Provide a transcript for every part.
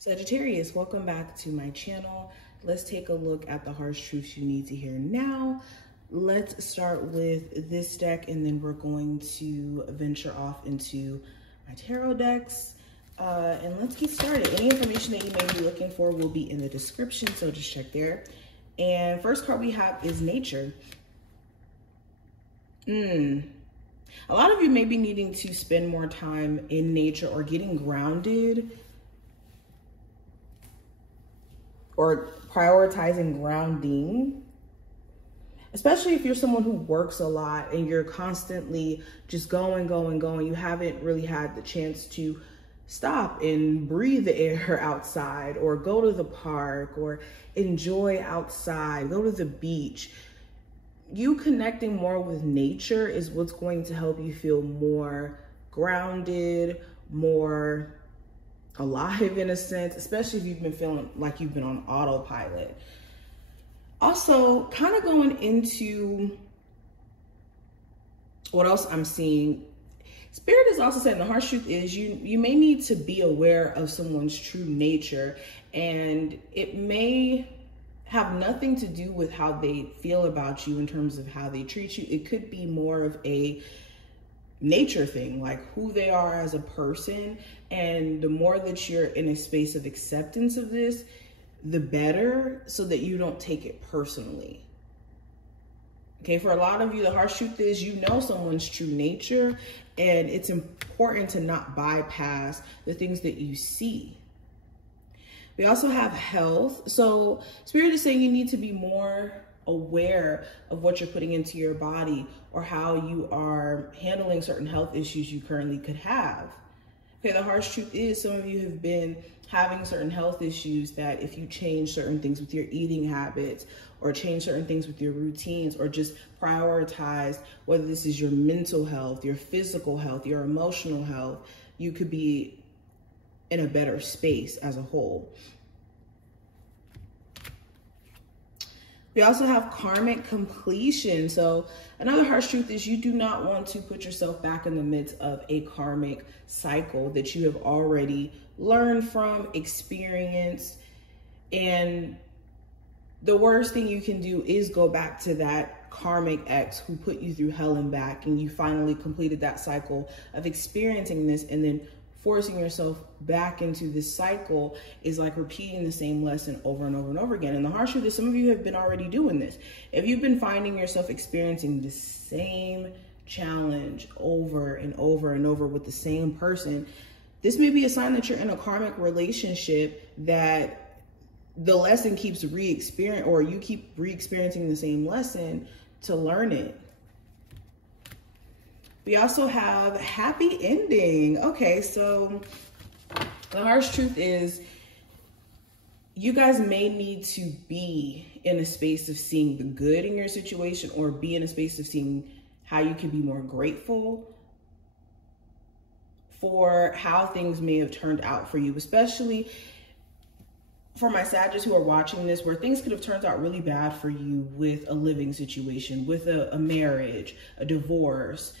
Sagittarius, welcome back to my channel. Let's take a look at the harsh truths you need to hear now. Let's start with this deck, and then we're going to venture off into my tarot decks. And let's get started. Any information that you may be looking for will be in the description, so just check there. And first card we have is nature. A lot of you may be needing to spend more time in nature or getting grounded, or prioritizing grounding, especially if you're someone who works a lot and you're constantly just going. You haven't really had the chance to stop and breathe the air outside, or go to the park, or enjoy outside, go to the beach. You connecting more with nature is what's going to help you feel more grounded, more alive in a sense, especially if you've been feeling like you've been on autopilot. Also, kind of going into what else I'm seeing, Spirit is also saying the harsh truth is you may need to be aware of someone's true nature, and it may have nothing to do with how they feel about you in terms of how they treat you. It could be more of a nature thing, like who they are as a person. And the more that you're in a space of acceptance of this, the better, so that you don't take it personally. Okay, for a lot of you, the harsh truth is you know someone's true nature, and it's important to not bypass the things that you see. We also have health. So Spirit is saying you need to be more aware of what you're putting into your body, or how you are handling certain health issues you currently could have. Okay, the harsh truth is some of you have been having certain health issues that if you change certain things with your eating habits, or change certain things with your routines, or just prioritize, whether this is your mental health, your physical health, your emotional health, you could be in a better space as a whole. We also have karmic completion. So another harsh truth is you do not want to put yourself back in the midst of a karmic cycle that you have already learned from, experienced. And the worst thing you can do is go back to that karmic ex who put you through hell and back, and you finally completed that cycle of experiencing this, and then forcing yourself back into this cycle is like repeating the same lesson over and over and over again. And the harsh truth is some of you have been already doing this. If you've been finding yourself experiencing the same challenge over and over and over with the same person, this may be a sign that you're in a karmic relationship, that the lesson keeps re-experiencing, or you keep re-experiencing the same lesson to learn it. We also have happy ending. Okay, so the harsh truth is you guys may need to be in a space of seeing the good in your situation, or be in a space of seeing how you can be more grateful for how things may have turned out for you, especially for my Sagittarius who are watching this, where things could have turned out really bad for you with a living situation, with a marriage, a divorce,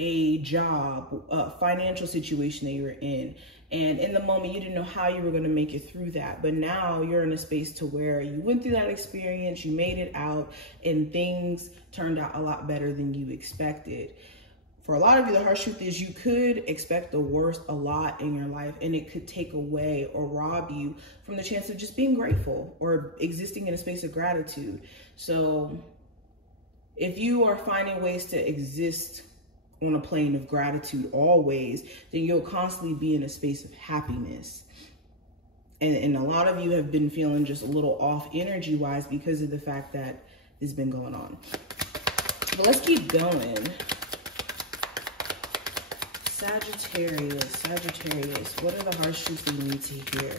a job, a financial situation that you were in. And in the moment, you didn't know how you were going to make it through that. But now you're in a space to where you went through that experience, you made it out, and things turned out a lot better than you expected. For a lot of you, the harsh truth is you could expect the worst a lot in your life, and it could take away or rob you from the chance of just being grateful or existing in a space of gratitude. So if you are finding ways to exist on a plane of gratitude always, then you'll constantly be in a space of happiness. And a lot of you have been feeling just a little off energy wise because of the fact that this has been going on. But let's keep going. Sagittarius, what are the harsh truths that you need to hear?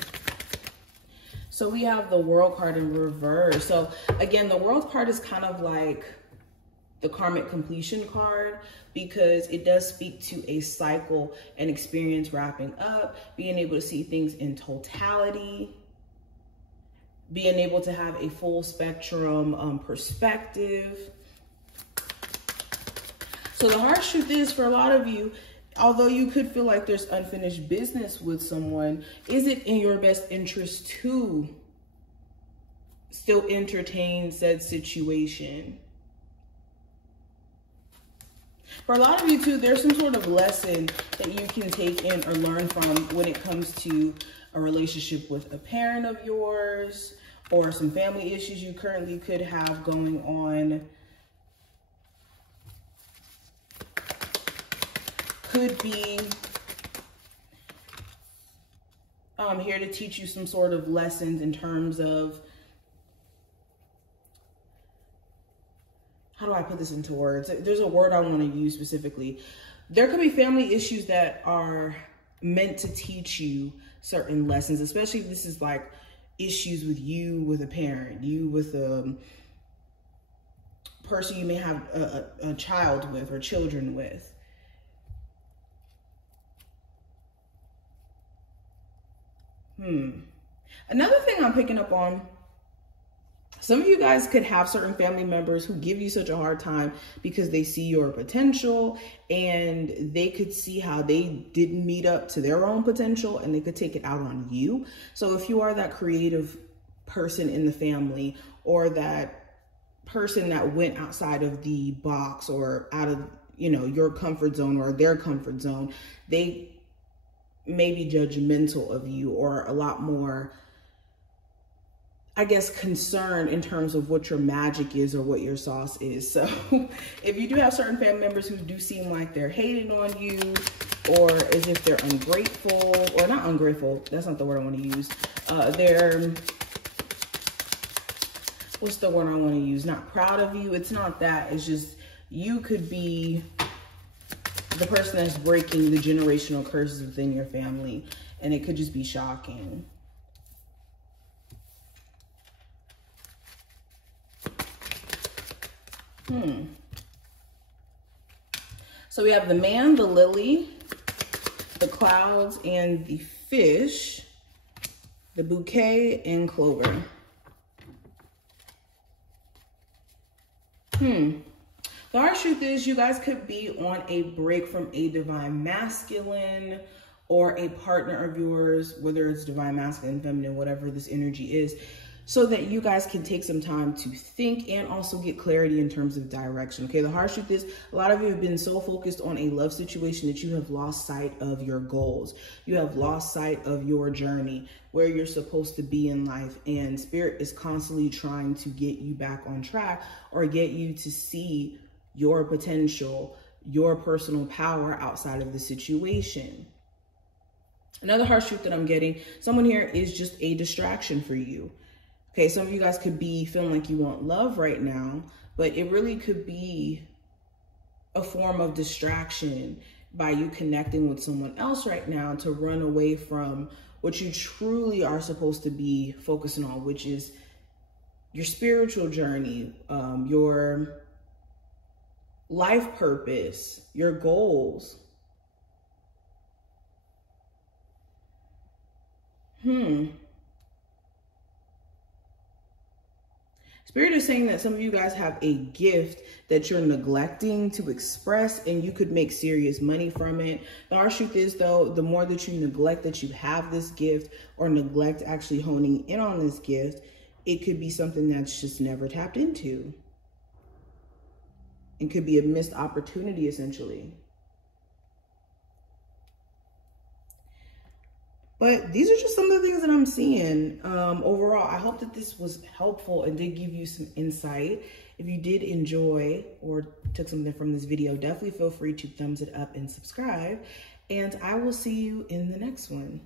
So we have the World card in reverse. So again, the World card is kind of like the karmic completion card, because it does speak to a cycle and experience wrapping up, being able to see things in totality, being able to have a full spectrum perspective. So the harsh truth is, for a lot of you, although you could feel like there's unfinished business with someone, is it in your best interest to still entertain said situation? For a lot of you too, there's some sort of lesson that you can take in or learn from when it comes to a relationship with a parent of yours, or some family issues you currently could have going on. Could be here to teach you some sort of lessons in terms of, how do I put this into words? There's a word I want to use specifically. There could be family issues that are meant to teach you certain lessons, especially if this is like issues with you, with a parent, you with a person you may have a child with or children with. Another thing I'm picking up on, some of you guys could have certain family members who give you such a hard time because they see your potential and they could see how they didn't meet up to their own potential and they could take it out on you. So if you are that creative person in the family, or that person that went outside of the box or out of, you know, your comfort zone or their comfort zone, they may be judgmental of you or a lot more, I guess, concerned in terms of what your magic is or what your sauce is. So if you do have certain family members who do seem like they're hating on you, or as if they're ungrateful, or not ungrateful, that's not the word I want to use. They're, what's the word I want to use? Not proud of you. It's not that. It's just, you could be the person that's breaking the generational curses within your family, and it could just be shocking. So we have the man, the lily, the clouds, and the fish, the bouquet, and clover. The harsh truth is, you guys could be on a break from a divine masculine or a partner of yours, whether it's divine masculine, feminine, whatever this energy is, so that you guys can take some time to think and also get clarity in terms of direction. Okay, the harsh truth is, a lot of you have been so focused on a love situation that you have lost sight of your goals. You have lost sight of your journey, where you're supposed to be in life, and Spirit is constantly trying to get you back on track or get you to see your potential, your personal power outside of the situation. Another harsh truth that I'm getting, someone here is just a distraction for you. Okay, some of you guys could be feeling like you want love right now, but it really could be a form of distraction by you connecting with someone else right now to run away from what you truly are supposed to be focusing on, which is your spiritual journey, your life purpose, your goals. Spirit is saying that some of you guys have a gift that you're neglecting to express, and you could make serious money from it. The harsh truth is, though, the more that you neglect that you have this gift, or neglect actually honing in on this gift, it could be something that's just never tapped into. It could be a missed opportunity, essentially. But these are just some of the things that I'm seeing. Overall, I hope that this was helpful and did give you some insight. If you did enjoy or took something from this video, definitely feel free to thumbs it up and subscribe. And I will see you in the next one.